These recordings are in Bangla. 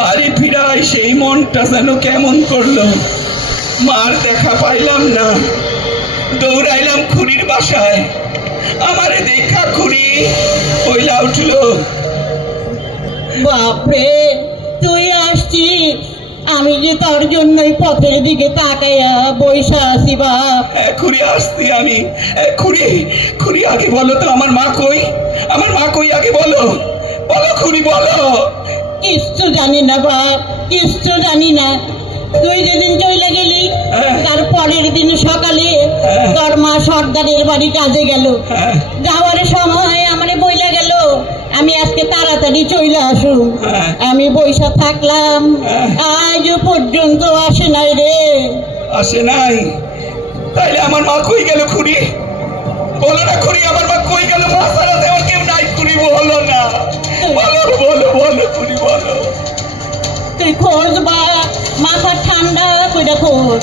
বাড়ি ফিরাই সেই মনটা যেন কেমন করলো। মার দেখা পাইলাম না, দৌড়াইলাম খুড়ির বাসায়। আমারে দেখা খুড়ি কইলা উঠলো, বাপরে তুই আসছিস, আমি যে তোর জন্যই পথের দিকে তাকাইয়া বইসা আছি বাপ। খুড়ি আসছি আমি। খুড়ি খুড়ি আগে বলো তো আমার মা কই, আমার মা কই আগে বলো, বলো খুড়ি বলো। কিচ্ছু জানি না বাপ, কিচ্ছু জানি না। তুই যেদিন চলে গেলি তার পরের দিন সকালে তোর মা সর্দারের বাড়ি কাজে গেল। যাওয়ার সময় আমারে বইলা গেল আমি আজকে তাড়াতাড়ি চলে আসুন। আমি বইসা থাকলাম, আজ পর্যন্ত আসে নাই রে। আসে নাই? তাইলে আমার মা কই গেল খুড়ি? বলো না খুড়ি, আমার মা কই গেল? মা ছাড়া দেওয়ার কেউ নাই খুড়ি, বলো না, বলো বলো বলো খুড়ি বলো। তুই খোঁজ বা মাথা ঠান্ডা করে খোঁজ,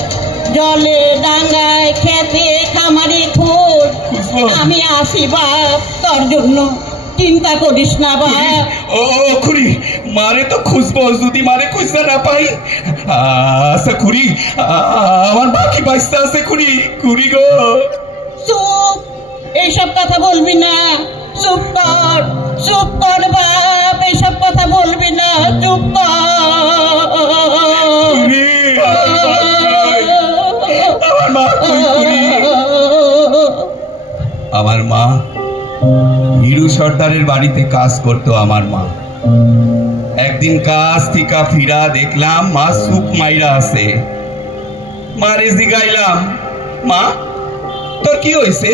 জলে ডাঙ্গায় খেতে খামারে খোঁজ। আমি আসি বাপ, তোর জন্য চিন্তা করিস না বাপ। ও খুড়ি, মারে তো খুঁজবো, যদি মারে খুঁজতে না পাই। আচ্ছা খুড়ি, আমার বাকি বাইসতে আছে খুড়ি, খুড়ি গো। চুপ, এইসব কথা বলবি না, চুপ কর, চুপ কর বাপ, এইসব কথা বলবি না, চুপ কর। আমার মা কই খুড়ি? আমার মা হিরু সর্দারের বাড়িতে কাজ করতো। আমার মা একদিন কাজ থেকে ফিরা দেখলাম মা সুপ মাইরা আছে। মারে জিগাইলাম, মা তোর কি হয়েছে?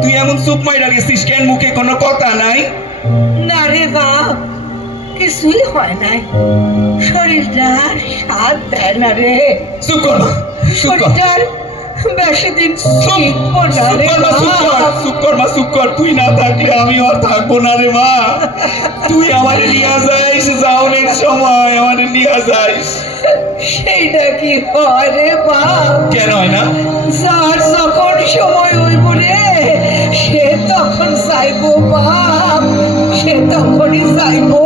তুই এমন সুপ মাইরা গেছিস কেন? মুখে কোনো কথা নাই? না রে বাপ, কিছুই হয় নাই, শরীরটা সাথ দেয় না রে। চুপ কর মা, চুপ কর। শরীরটার বেশি দিন শিখবো না রে বাপ। চুপ কর মা, চুপ কর। তুই না থাকলে আমি আর থাকবো না রে মা। তুই আমারে নিয়ে যাইস, যাওনের সময় আমারে নিয়ে যাইস। সেইটা কি হয় রে বাপ? কেন হয় না? যার যখন সময় হইব রে সে তখন যাইবো বাপ, সে তখনই যাইবো।